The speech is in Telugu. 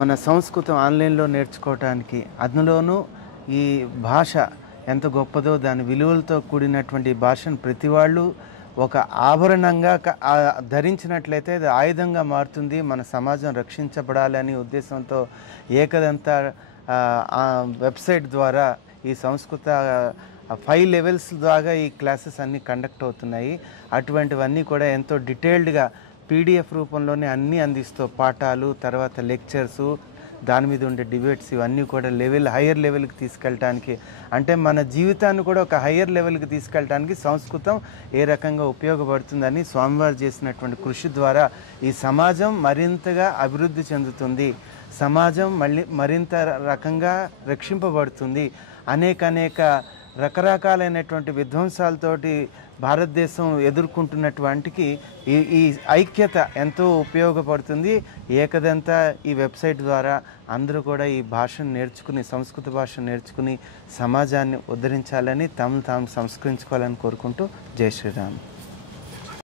మన సంస్కృతం ఆన్‌లైన్‌లో నేర్చుకోవటానికి, అందులోనూ ఈ భాష ఎంత గొప్పదో, దాని విలువలతో కూడినటువంటి భాషను ప్రతి వాళ్ళు ఒక ఆభరణంగా ధరించినట్లయితే అది ఆయుధంగా మారుతుంది. మన సమాజం రక్షించబడాలని ఉద్దేశంతో ఏకదంత వెబ్‌సైట్ ద్వారా ఈ సంస్కృత 5 లెవెల్స్ ద్వారా ఈ క్లాసెస్ అన్నీ కండక్ట్ అవుతున్నాయి. అటువంటివన్నీ కూడా ఎంతో డీటెయిల్డ్‌గా పీడిఎఫ్ రూపంలోనే అన్నీ అందిస్తూ పాఠాలు, తర్వాత లెక్చర్సు, దాని మీద ఉండే డిబేట్స్ ఇవన్నీ కూడా హయ్యర్ లెవెల్‌కి తీసుకెళ్ళటానికి, అంటే మన జీవితాన్ని కూడా ఒక హయ్యర్ లెవెల్‌కి తీసుకెళ్ళటానికి సంస్కృతం ఏ రకంగా ఉపయోగపడుతుందని స్వామివారు చేసినటువంటి కృషి ద్వారా ఈ సమాజం మరింతగా అభివృద్ధి చెందుతుంది. సమాజం మరింత రకంగా రక్షింపబడుతుంది. అనేక రకరకాలైనటువంటి విధ్వంసాలతోటి భారతదేశం ఎదుర్కొంటున్నటువంటికి ఈ ఐక్యత ఎంతో ఉపయోగపడుతుంది. ఏకదంత ఈ వెబ్‌సైట్ ద్వారా అందరూ కూడా ఈ భాషను నేర్చుకుని, సంస్కృత భాషను నేర్చుకుని సమాజాన్ని ఉద్ధరించాలని, తాము సంస్కరించుకోవాలని కోరుకుంటూ జై శ్రీరామ్.